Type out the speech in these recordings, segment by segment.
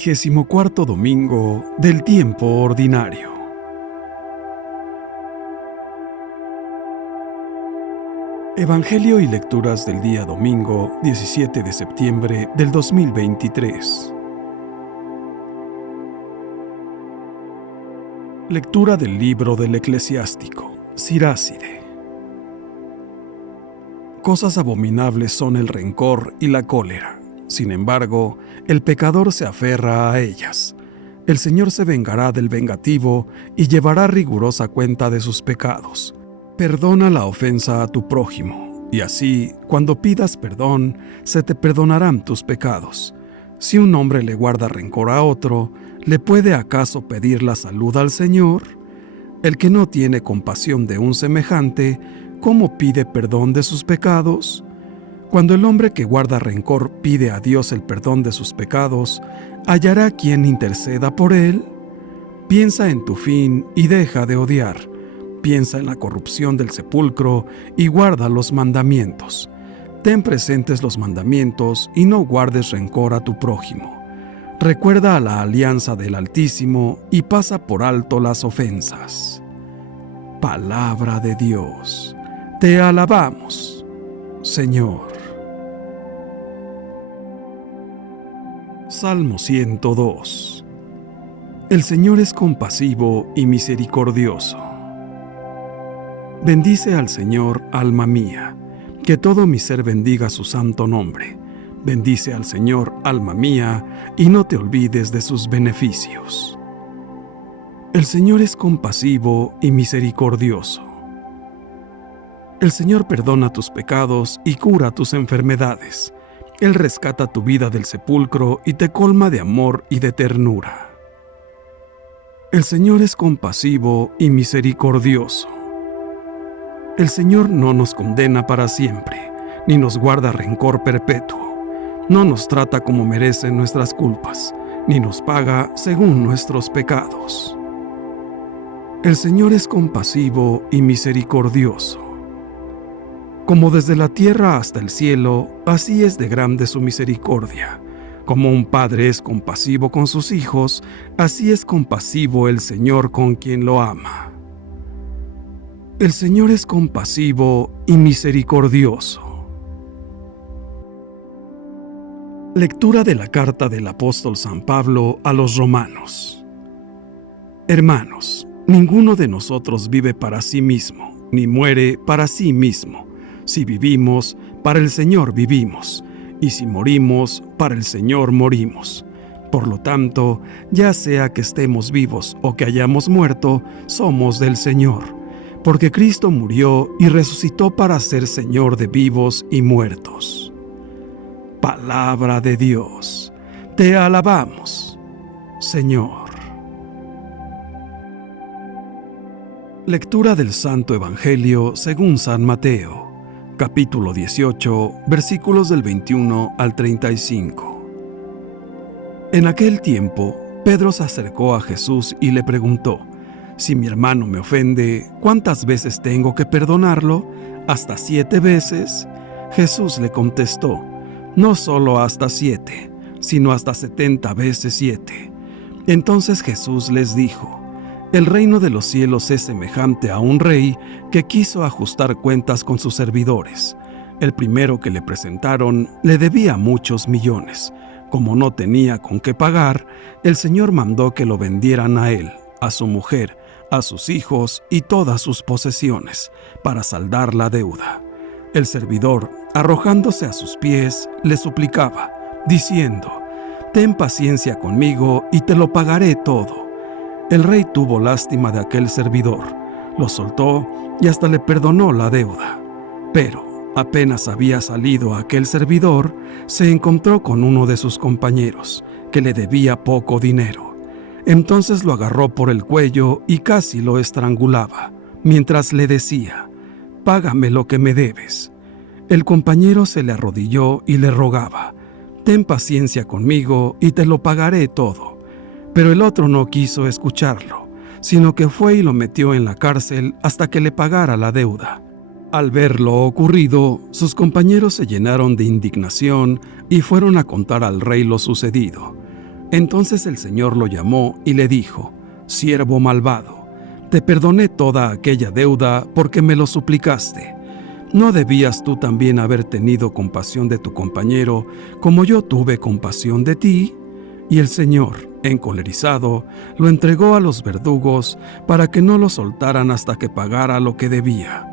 24º domingo del tiempo ordinario. Evangelio y lecturas del día domingo 17 de septiembre del 2023. Lectura del libro del Eclesiástico, Siráside. Cosas abominables son el rencor y la cólera. Sin embargo, el pecador se aferra a ellas. El Señor se vengará del vengativo y llevará rigurosa cuenta de sus pecados. Perdona la ofensa a tu prójimo, y así, cuando pidas perdón, se te perdonarán tus pecados. Si un hombre le guarda rencor a otro, ¿le puede acaso pedir la salud al Señor? El que no tiene compasión de un semejante, ¿cómo pide perdón de sus pecados? Cuando el hombre que guarda rencor pide a Dios el perdón de sus pecados, ¿hallará quien interceda por él? Piensa en tu fin y deja de odiar. Piensa en la corrupción del sepulcro y guarda los mandamientos. Ten presentes los mandamientos y no guardes rencor a tu prójimo. Recuerda a la alianza del Altísimo y pasa por alto las ofensas. Palabra de Dios. Te alabamos, Señor. Salmo 102. El Señor es compasivo y misericordioso. Bendice al Señor, alma mía, que todo mi ser bendiga su santo nombre. Bendice al Señor, alma mía, y no te olvides de sus beneficios. El Señor es compasivo y misericordioso. El Señor perdona tus pecados y cura tus enfermedades. Él rescata tu vida del sepulcro y te colma de amor y de ternura. El Señor es compasivo y misericordioso. El Señor no nos condena para siempre, ni nos guarda rencor perpetuo. No nos trata como merecen nuestras culpas, ni nos paga según nuestros pecados. El Señor es compasivo y misericordioso. Como desde la tierra hasta el cielo, así es de grande su misericordia. Como un padre es compasivo con sus hijos, así es compasivo el Señor con quien lo ama. El Señor es compasivo y misericordioso. Lectura de la carta del apóstol San Pablo a los romanos. Hermanos, ninguno de nosotros vive para sí mismo, ni muere para sí mismo. Si vivimos, para el Señor vivimos, y si morimos, para el Señor morimos. Por lo tanto, ya sea que estemos vivos o que hayamos muerto, somos del Señor, porque Cristo murió y resucitó para ser Señor de vivos y muertos. Palabra de Dios. Te alabamos, Señor. Lectura del Santo Evangelio según San Mateo. Capítulo 18, versículos del 21 al 35. En aquel tiempo, Pedro se acercó a Jesús y le preguntó: «Si mi hermano me ofende, ¿cuántas veces tengo que perdonarlo? ¿Hasta 7 veces?» Jesús le contestó: «No solo hasta 7, sino hasta 70 veces 7». Entonces Jesús les dijo: «El reino de los cielos es semejante a un rey que quiso ajustar cuentas con sus servidores. El primero que le presentaron le debía muchos millones. Como no tenía con qué pagar, el Señor mandó que lo vendieran a él, a su mujer, a sus hijos y todas sus posesiones, para saldar la deuda. El servidor, arrojándose a sus pies, le suplicaba, diciendo: «Ten paciencia conmigo y te lo pagaré todo». El rey tuvo lástima de aquel servidor, lo soltó y hasta le perdonó la deuda. Pero apenas había salido aquel servidor, se encontró con uno de sus compañeros, que le debía poco dinero. Entonces lo agarró por el cuello y casi lo estrangulaba, mientras le decía: «Págame lo que me debes». El compañero se le arrodilló y le rogaba: «Ten paciencia conmigo y te lo pagaré todo». Pero el otro no quiso escucharlo, sino que fue y lo metió en la cárcel hasta que le pagara la deuda. Al ver lo ocurrido, sus compañeros se llenaron de indignación y fueron a contar al rey lo sucedido. Entonces el Señor lo llamó y le dijo: «Siervo malvado, te perdoné toda aquella deuda porque me lo suplicaste. ¿No debías tú también haber tenido compasión de tu compañero como yo tuve compasión de ti?» Y el Señor, encolerizado, lo entregó a los verdugos para que no lo soltaran hasta que pagara lo que debía.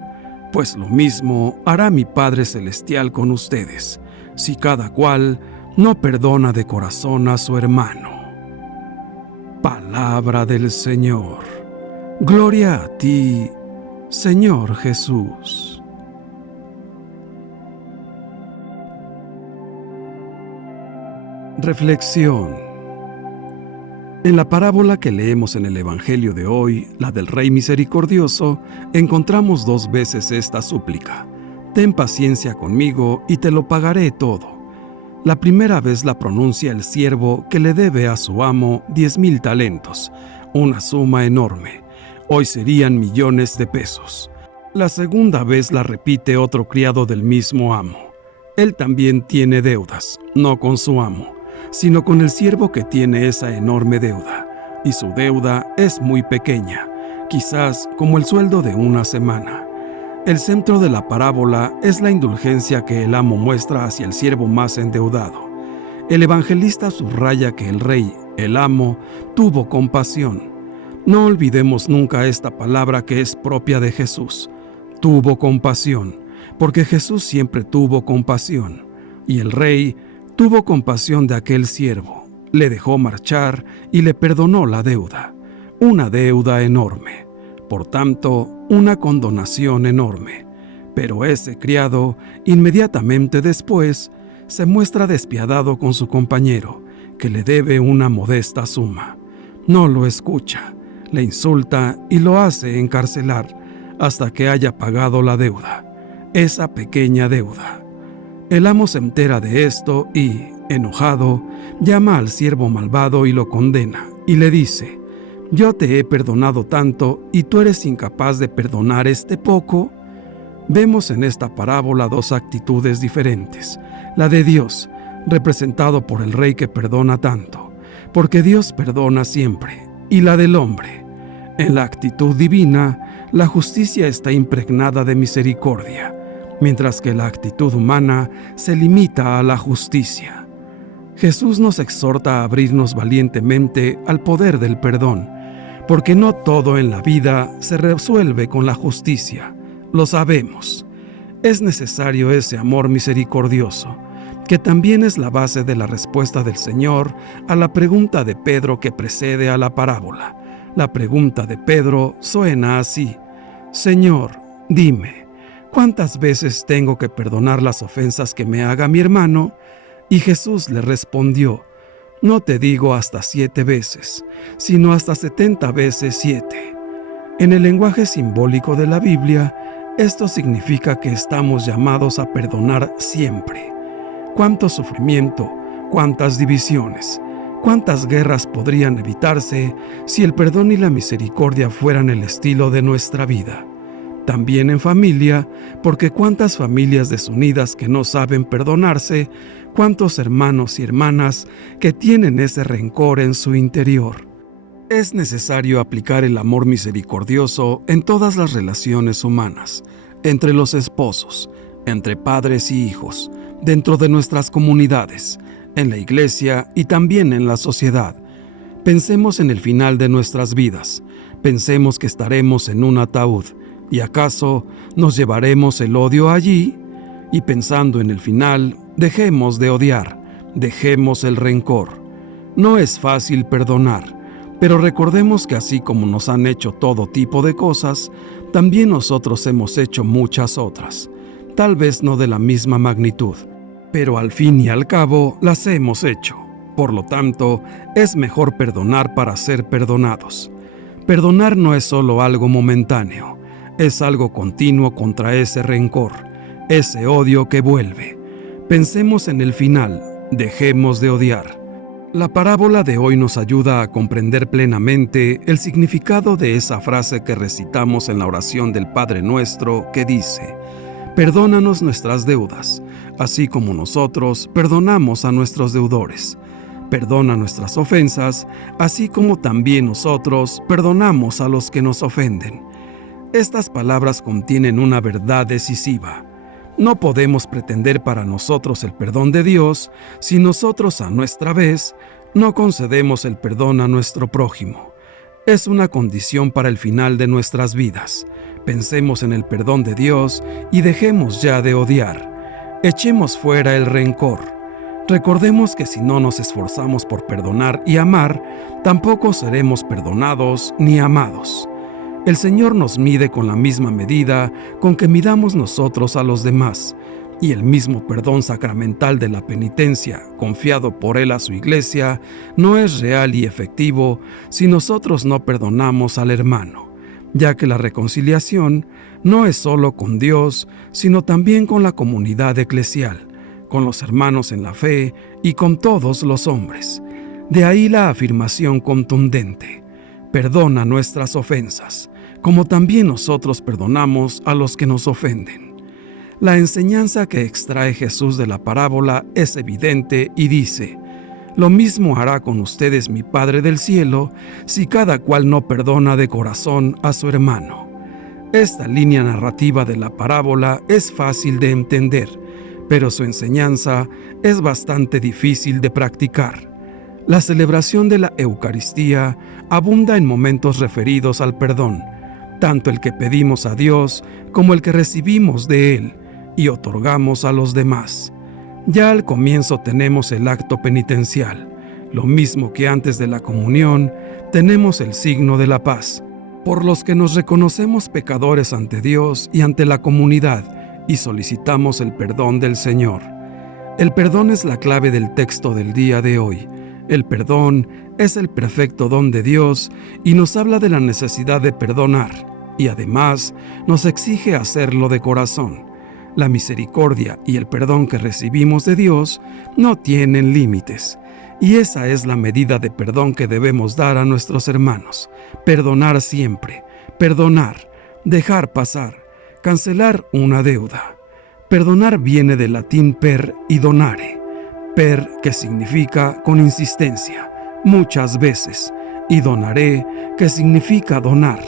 Pues lo mismo hará mi Padre Celestial con ustedes, si cada cual no perdona de corazón a su hermano. Palabra del Señor. Gloria a ti, Señor Jesús. Reflexión. En la parábola que leemos en el Evangelio de hoy, la del Rey Misericordioso, encontramos 2 veces esta súplica: «Ten paciencia conmigo y te lo pagaré todo». La primera vez la pronuncia el siervo que le debe a su amo 10,000 talentos, una suma enorme. Hoy serían millones de pesos. La segunda vez la repite otro criado del mismo amo. Él también tiene deudas, no con su amo, sino con el siervo que tiene esa enorme deuda, y su deuda es muy pequeña, quizás como el sueldo de una semana. El centro de la parábola es la indulgencia que el amo muestra hacia el siervo más endeudado. El evangelista subraya que el rey, el amo, tuvo compasión. No olvidemos nunca esta palabra que es propia de Jesús. Tuvo compasión, porque Jesús siempre tuvo compasión, y el rey tuvo compasión de aquel siervo, le dejó marchar y le perdonó la deuda, una deuda enorme, por tanto, una condonación enorme. Pero ese criado, inmediatamente después, se muestra despiadado con su compañero, que le debe una modesta suma. No lo escucha, le insulta y lo hace encarcelar hasta que haya pagado la deuda, esa pequeña deuda. El amo se entera de esto y, enojado, llama al siervo malvado y lo condena, y le dice: «Yo te he perdonado tanto y tú eres incapaz de perdonar este poco». Vemos en esta parábola 2 actitudes diferentes: la de Dios, representado por el rey que perdona tanto, porque Dios perdona siempre, y la del hombre. En la actitud divina, la justicia está impregnada de misericordia, mientras que la actitud humana se limita a la justicia. Jesús nos exhorta a abrirnos valientemente al poder del perdón, porque no todo en la vida se resuelve con la justicia, lo sabemos. Es necesario ese amor misericordioso, que también es la base de la respuesta del Señor a la pregunta de Pedro que precede a la parábola. La pregunta de Pedro suena así: «Señor, dime, ¿cuántas veces tengo que perdonar las ofensas que me haga mi hermano?». Y Jesús le respondió: «No te digo hasta 7 veces, sino hasta 70 veces 7». En el lenguaje simbólico de la Biblia, esto significa que estamos llamados a perdonar siempre. Cuánto sufrimiento, cuántas divisiones, cuántas guerras podrían evitarse si el perdón y la misericordia fueran el estilo de nuestra vida. También en familia, porque cuántas familias desunidas que no saben perdonarse, cuántos hermanos y hermanas que tienen ese rencor en su interior. Es necesario aplicar el amor misericordioso en todas las relaciones humanas, entre los esposos, entre padres y hijos, dentro de nuestras comunidades, en la iglesia y también en la sociedad. Pensemos en el final de nuestras vidas, pensemos que estaremos en un ataúd, ¿y acaso nos llevaremos el odio allí? Y pensando en el final, dejemos de odiar, dejemos el rencor. No es fácil perdonar, pero recordemos que así como nos han hecho todo tipo de cosas, también nosotros hemos hecho muchas otras, tal vez no de la misma magnitud, pero al fin y al cabo las hemos hecho. Por lo tanto, es mejor perdonar para ser perdonados. Perdonar no es solo algo momentáneo, es algo continuo contra ese rencor, ese odio que vuelve. Pensemos en el final, dejemos de odiar. La parábola de hoy nos ayuda a comprender plenamente el significado de esa frase que recitamos en la oración del Padre Nuestro que dice: «Perdónanos nuestras deudas, así como nosotros perdonamos a nuestros deudores». Perdona nuestras ofensas, así como también nosotros perdonamos a los que nos ofenden. Estas palabras contienen una verdad decisiva. No podemos pretender para nosotros el perdón de Dios si nosotros a nuestra vez no concedemos el perdón a nuestro prójimo. Es una condición para el final de nuestras vidas. Pensemos en el perdón de Dios y dejemos ya de odiar. Echemos fuera el rencor. Recordemos que si no nos esforzamos por perdonar y amar, tampoco seremos perdonados ni amados. El Señor nos mide con la misma medida con que midamos nosotros a los demás, y el mismo perdón sacramental de la penitencia, confiado por Él a su Iglesia, no es real y efectivo si nosotros no perdonamos al hermano, ya que la reconciliación no es solo con Dios, sino también con la comunidad eclesial, con los hermanos en la fe y con todos los hombres. De ahí la afirmación contundente: perdona nuestras ofensas, como también nosotros perdonamos a los que nos ofenden. La enseñanza que extrae Jesús de la parábola es evidente y dice: lo mismo hará con ustedes mi Padre del cielo, si cada cual no perdona de corazón a su hermano. Esta línea narrativa de la parábola es fácil de entender, pero su enseñanza es bastante difícil de practicar. La celebración de la Eucaristía abunda en momentos referidos al perdón, tanto el que pedimos a Dios como el que recibimos de Él y otorgamos a los demás. Ya al comienzo tenemos el acto penitencial. Lo mismo que antes de la comunión, tenemos el signo de la paz, por los que nos reconocemos pecadores ante Dios y ante la comunidad y solicitamos el perdón del Señor. El perdón es la clave del texto del día de hoy. El perdón es el perfecto don de Dios y nos habla de la necesidad de perdonar, y además nos exige hacerlo de corazón. La misericordia y el perdón que recibimos de Dios no tienen límites, y esa es la medida de perdón que debemos dar a nuestros hermanos. Perdonar siempre, perdonar, dejar pasar, cancelar una deuda. Perdonar viene del latín per y donare. Per, que significa con insistencia, muchas veces, y donaré, que significa donar,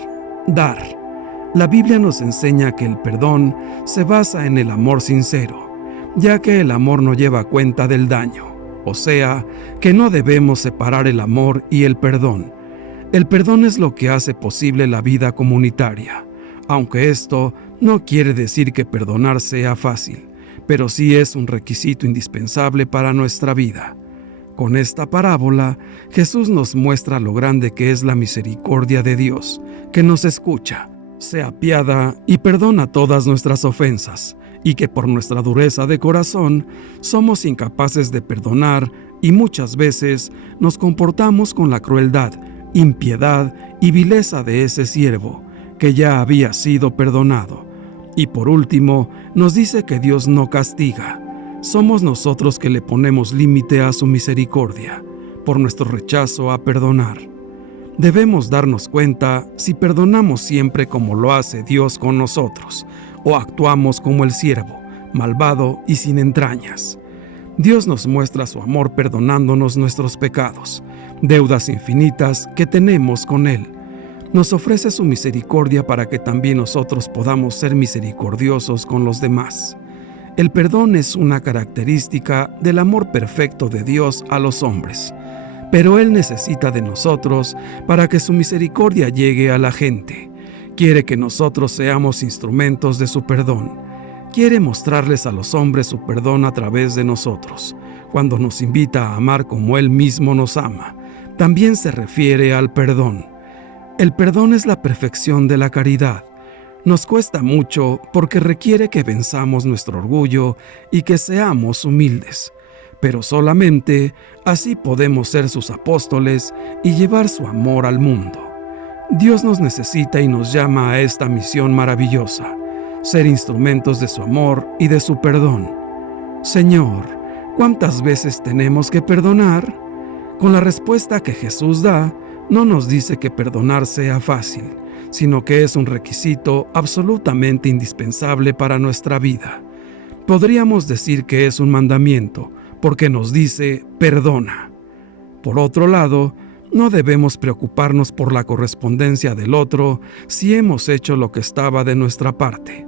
dar. La Biblia nos enseña que el perdón se basa en el amor sincero, ya que el amor no lleva cuenta del daño, o sea, que no debemos separar el amor y el perdón. El perdón es lo que hace posible la vida comunitaria, aunque esto no quiere decir que perdonar sea fácil, pero sí es un requisito indispensable para nuestra vida. Con esta parábola, Jesús nos muestra lo grande que es la misericordia de Dios, que nos escucha, se apiada y perdona todas nuestras ofensas, y que por nuestra dureza de corazón somos incapaces de perdonar y muchas veces nos comportamos con la crueldad, impiedad y vileza de ese siervo, que ya había sido perdonado. Y por último, nos dice que Dios no castiga. Somos nosotros que le ponemos límite a su misericordia, por nuestro rechazo a perdonar. Debemos darnos cuenta si perdonamos siempre como lo hace Dios con nosotros, o actuamos como el siervo, malvado y sin entrañas. Dios nos muestra su amor perdonándonos nuestros pecados, deudas infinitas que tenemos con Él. Nos ofrece su misericordia para que también nosotros podamos ser misericordiosos con los demás. El perdón es una característica del amor perfecto de Dios a los hombres, pero Él necesita de nosotros para que su misericordia llegue a la gente. Quiere que nosotros seamos instrumentos de su perdón. Quiere mostrarles a los hombres su perdón a través de nosotros. Cuando nos invita a amar como Él mismo nos ama, también se refiere al perdón. El perdón es la perfección de la caridad. Nos cuesta mucho porque requiere que venzamos nuestro orgullo y que seamos humildes, pero solamente así podemos ser sus apóstoles y llevar su amor al mundo. Dios nos necesita y nos llama a esta misión maravillosa, ser instrumentos de su amor y de su perdón. Señor, ¿cuántas veces tenemos que perdonar? Con la respuesta que Jesús da, no nos dice que perdonar sea fácil, sino que es un requisito absolutamente indispensable para nuestra vida. Podríamos decir que es un mandamiento, porque nos dice perdona. Por otro lado, no debemos preocuparnos por la correspondencia del otro si hemos hecho lo que estaba de nuestra parte.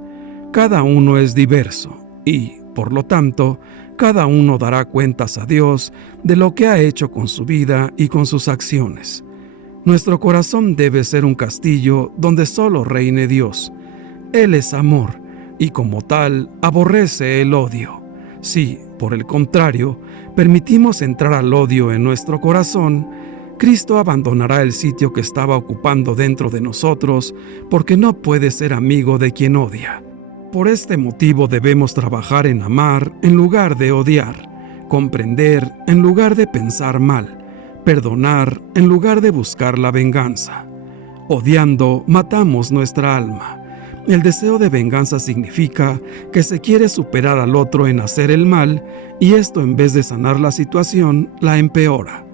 Cada uno es diverso y, por lo tanto, cada uno dará cuentas a Dios de lo que ha hecho con su vida y con sus acciones. Nuestro corazón debe ser un castillo donde solo reine Dios. Él es amor y como tal aborrece el odio. Si, por el contrario, permitimos entrar al odio en nuestro corazón, Cristo abandonará el sitio que estaba ocupando dentro de nosotros porque no puede ser amigo de quien odia. Por este motivo debemos trabajar en amar en lugar de odiar, comprender en lugar de pensar mal, perdonar en lugar de buscar la venganza. Odiando, matamos nuestra alma. El deseo de venganza significa que se quiere superar al otro en hacer el mal, y esto, en vez de sanar la situación, la empeora.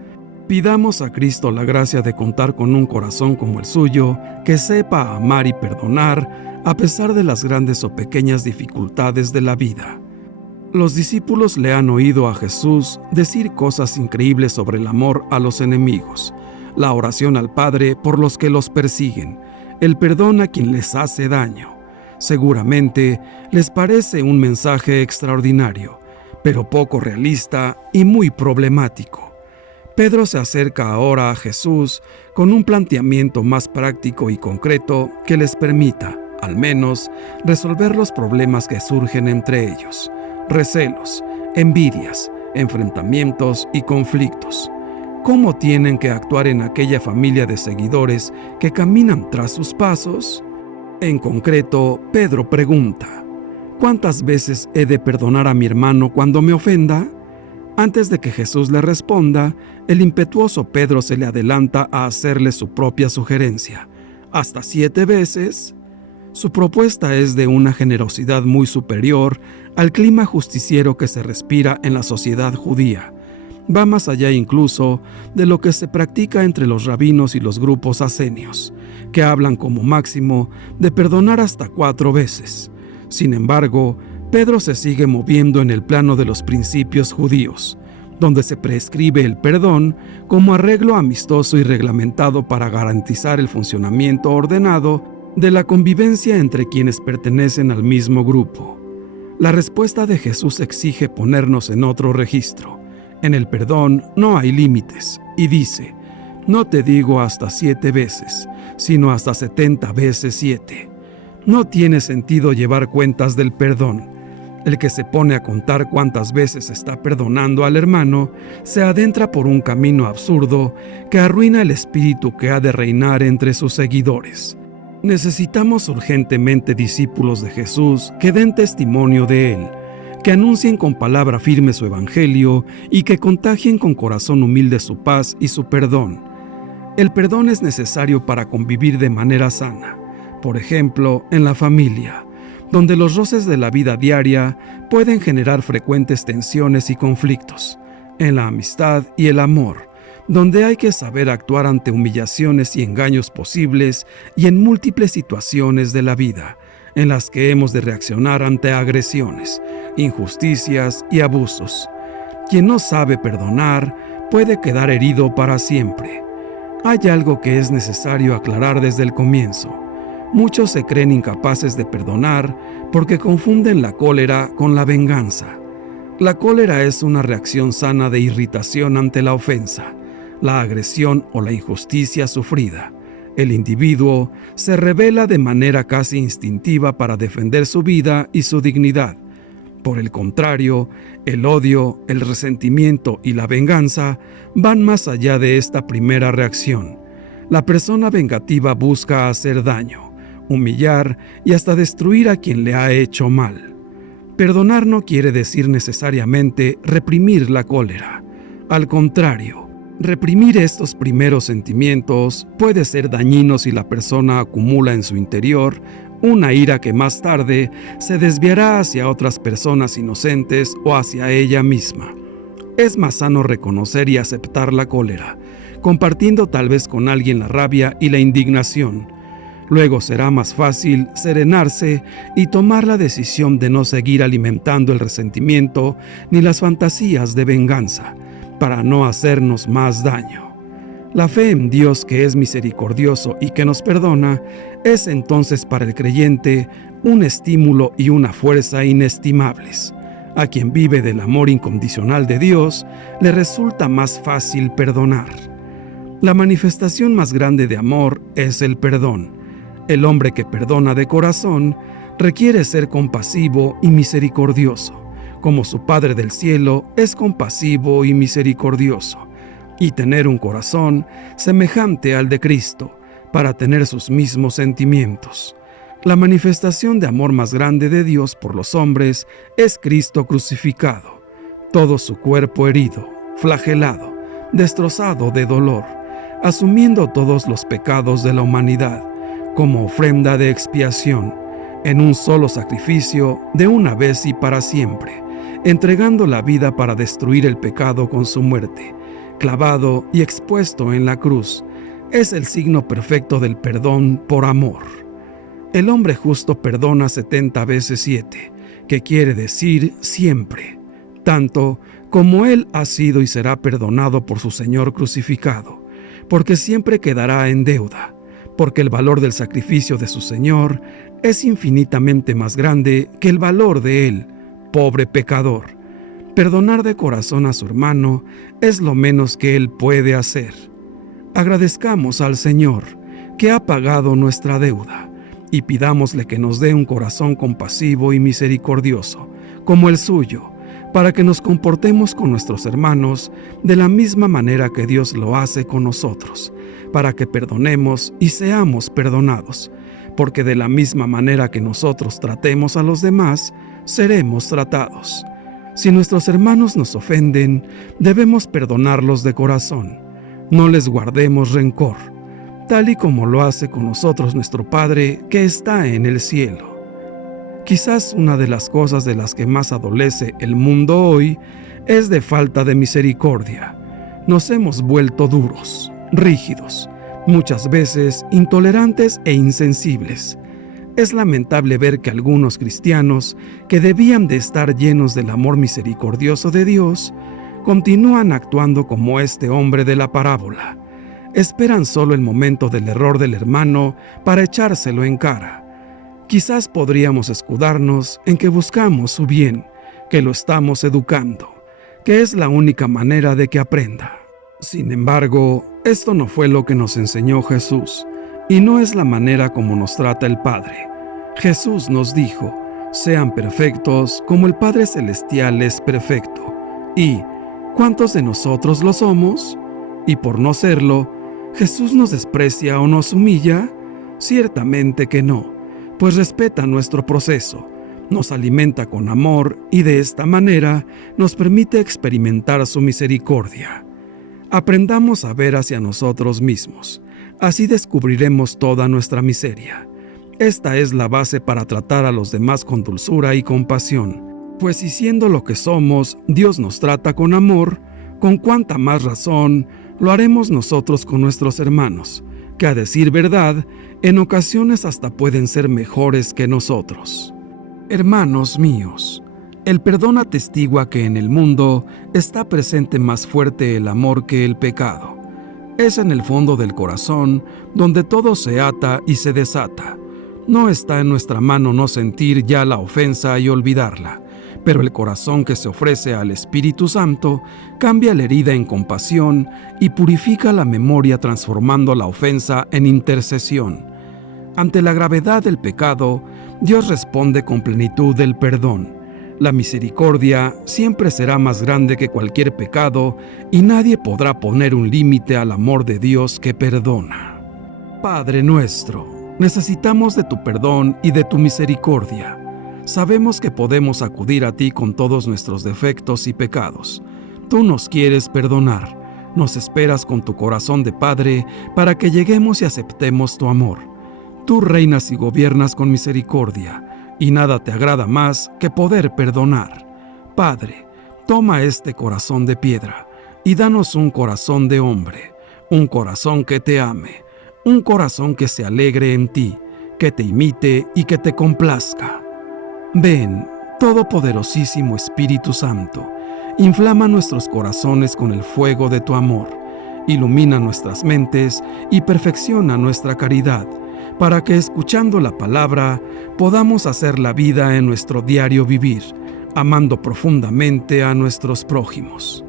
Pidamos a Cristo la gracia de contar con un corazón como el suyo, que sepa amar y perdonar a pesar de las grandes o pequeñas dificultades de la vida. Los discípulos le han oído a Jesús decir cosas increíbles sobre el amor a los enemigos, la oración al Padre por los que los persiguen, el perdón a quien les hace daño. Seguramente les parece un mensaje extraordinario, pero poco realista y muy problemático. Pedro se acerca ahora a Jesús con un planteamiento más práctico y concreto que les permita, al menos, resolver los problemas que surgen entre ellos: recelos, envidias, enfrentamientos y conflictos. ¿Cómo tienen que actuar en aquella familia de seguidores que caminan tras sus pasos? En concreto, Pedro pregunta: ¿cuántas veces he de perdonar a mi hermano cuando me ofenda? Antes de que Jesús le responda, el impetuoso Pedro se le adelanta a hacerle su propia sugerencia: ¿hasta 7 veces? Su propuesta es de una generosidad muy superior al clima justiciero que se respira en la sociedad judía. Va más allá incluso de lo que se practica entre los rabinos y los grupos asenios, que hablan como máximo de perdonar hasta 4 veces. Sin embargo, Pedro se sigue moviendo en el plano de los principios judíos, donde se prescribe el perdón como arreglo amistoso y reglamentado para garantizar el funcionamiento ordenado de la convivencia entre quienes pertenecen al mismo grupo. La respuesta de Jesús exige ponernos en otro registro. En el perdón no hay límites, y dice: no te digo hasta 7 veces, sino hasta 70 veces 7. No tiene sentido llevar cuentas del perdón. El que se pone a contar cuántas veces está perdonando al hermano se adentra por un camino absurdo que arruina el espíritu que ha de reinar entre sus seguidores. Necesitamos urgentemente discípulos de Jesús que den testimonio de Él, que anuncien con palabra firme su evangelio y que contagien con corazón humilde su paz y su perdón. El perdón es necesario para convivir de manera sana, por ejemplo, en la familia, donde los roces de la vida diaria pueden generar frecuentes tensiones y conflictos, en la amistad y el amor, donde hay que saber actuar ante humillaciones y engaños posibles y en múltiples situaciones de la vida, en las que hemos de reaccionar ante agresiones, injusticias y abusos. Quien no sabe perdonar puede quedar herido para siempre. Hay algo que es necesario aclarar desde el comienzo. Muchos se creen incapaces de perdonar porque confunden la cólera con la venganza. La cólera es una reacción sana de irritación ante la ofensa, la agresión o la injusticia sufrida. El individuo se rebela de manera casi instintiva para defender su vida y su dignidad. Por el contrario, el odio, el resentimiento y la venganza van más allá de esta primera reacción. La persona vengativa busca hacer daño, humillar y hasta destruir a quien le ha hecho mal. Perdonar no quiere decir necesariamente reprimir la cólera. Al contrario, reprimir estos primeros sentimientos puede ser dañino si la persona acumula en su interior una ira que más tarde se desviará hacia otras personas inocentes o hacia ella misma. Es más sano reconocer y aceptar la cólera, compartiendo tal vez con alguien la rabia y la indignación. Luego será más fácil serenarse y tomar la decisión de no seguir alimentando el resentimiento ni las fantasías de venganza, para no hacernos más daño. La fe en Dios, que es misericordioso y que nos perdona, es entonces para el creyente un estímulo y una fuerza inestimables. A quien vive del amor incondicional de Dios, le resulta más fácil perdonar. La manifestación más grande de amor es el perdón. El hombre que perdona de corazón requiere ser compasivo y misericordioso, como su Padre del cielo es compasivo y misericordioso, y tener un corazón semejante al de Cristo, para tener sus mismos sentimientos. La manifestación de amor más grande de Dios por los hombres es Cristo crucificado, todo su cuerpo herido, flagelado, destrozado de dolor, asumiendo todos los pecados de la humanidad, como ofrenda de expiación, en un solo sacrificio de una vez y para siempre, entregando la vida para destruir el pecado con su muerte, clavado y expuesto en la cruz. Es el signo perfecto del perdón por amor. El hombre justo perdona 70 veces 7, que quiere decir siempre, tanto como él ha sido y será perdonado por su Señor crucificado, porque siempre quedará en deuda, porque el valor del sacrificio de su Señor es infinitamente más grande que el valor de él, pobre pecador. Perdonar de corazón a su hermano es lo menos que él puede hacer. Agradezcamos al Señor, que ha pagado nuestra deuda, y pidámosle que nos dé un corazón compasivo y misericordioso, como el suyo, para que nos comportemos con nuestros hermanos de la misma manera que Dios lo hace con nosotros, para que perdonemos y seamos perdonados, porque de la misma manera que nosotros tratemos a los demás, seremos tratados. Si nuestros hermanos nos ofenden, debemos perdonarlos de corazón. No les guardemos rencor, tal y como lo hace con nosotros nuestro Padre que está en el cielo. Quizás una de las cosas de las que más adolece el mundo hoy es de falta de misericordia. Nos hemos vuelto duros, rígidos, muchas veces intolerantes e insensibles. Es lamentable ver que algunos cristianos, que debían de estar llenos del amor misericordioso de Dios, continúan actuando como este hombre de la parábola. Esperan solo el momento del error del hermano para echárselo en cara. Quizás podríamos escudarnos en que buscamos su bien, que lo estamos educando, que es la única manera de que aprenda. Sin embargo, esto no fue lo que nos enseñó Jesús, y no es la manera como nos trata el Padre. Jesús nos dijo: sean perfectos como el Padre Celestial es perfecto. ¿Y cuántos de nosotros lo somos? Y por no serlo, ¿Jesús nos desprecia o nos humilla? Ciertamente que no, pues respeta nuestro proceso, nos alimenta con amor y de esta manera nos permite experimentar su misericordia. Aprendamos a ver hacia nosotros mismos, así descubriremos toda nuestra miseria. Esta es la base para tratar a los demás con dulzura y compasión, pues si siendo lo que somos, Dios nos trata con amor, con cuánta más razón lo haremos nosotros con nuestros hermanos, que a decir verdad, en ocasiones hasta pueden ser mejores que nosotros. Hermanos míos, el perdón atestigua que en el mundo está presente más fuerte el amor que el pecado. Es en el fondo del corazón donde todo se ata y se desata. No está en nuestra mano no sentir ya la ofensa y olvidarla, pero el corazón que se ofrece al Espíritu Santo cambia la herida en compasión y purifica la memoria transformando la ofensa en intercesión. Ante la gravedad del pecado, Dios responde con plenitud del perdón. La misericordia siempre será más grande que cualquier pecado y nadie podrá poner un límite al amor de Dios que perdona. Padre nuestro, necesitamos de tu perdón y de tu misericordia. Sabemos que podemos acudir a ti con todos nuestros defectos y pecados. Tú nos quieres perdonar, nos esperas con tu corazón de Padre para que lleguemos y aceptemos tu amor. Tú reinas y gobiernas con misericordia, y nada te agrada más que poder perdonar. Padre, toma este corazón de piedra y danos un corazón de hombre, un corazón que te ame, un corazón que se alegre en ti, que te imite y que te complazca. Ven, Todopoderosísimo Espíritu Santo, Inflama nuestros corazones con el fuego de tu amor. Ilumina nuestras mentes y perfecciona nuestra caridad, para que escuchando la palabra podamos hacer la vida en nuestro diario vivir, amando profundamente a nuestros prójimos.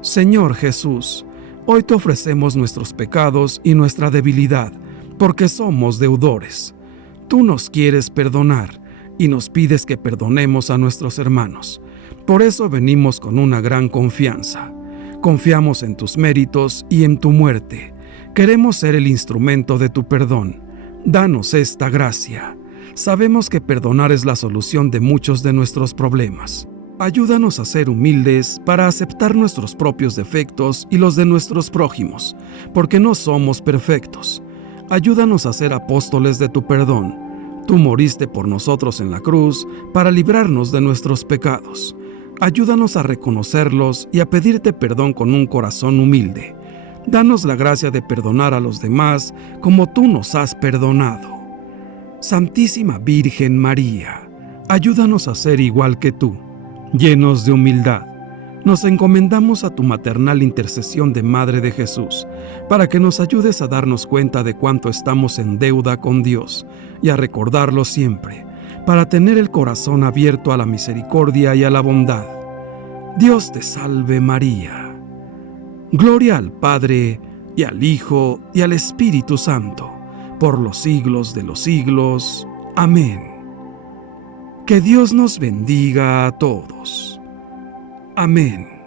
Señor Jesús, hoy te ofrecemos nuestros pecados y nuestra debilidad, porque somos deudores. Tú nos quieres perdonar y nos pides que perdonemos a nuestros hermanos. Por eso venimos con una gran confianza. Confiamos en tus méritos y en tu muerte. Queremos ser el instrumento de tu perdón. Danos esta gracia. Sabemos que perdonar es la solución de muchos de nuestros problemas. Ayúdanos a ser humildes para aceptar nuestros propios defectos y los de nuestros prójimos, porque no somos perfectos. Ayúdanos a ser apóstoles de tu perdón. Tú moriste por nosotros en la cruz para librarnos de nuestros pecados. Ayúdanos a reconocerlos y a pedirte perdón con un corazón humilde. Danos la gracia de perdonar a los demás como tú nos has perdonado. Santísima Virgen María, ayúdanos a ser igual que tú, llenos de humildad. Nos encomendamos a tu maternal intercesión de Madre de Jesús, para que nos ayudes a darnos cuenta de cuánto estamos en deuda con Dios y a recordarlo siempre, para tener el corazón abierto a la misericordia y a la bondad. Dios te salve María. Gloria al Padre, y al Hijo, y al Espíritu Santo, por los siglos de los siglos. Amén. Que Dios nos bendiga a todos. Amén.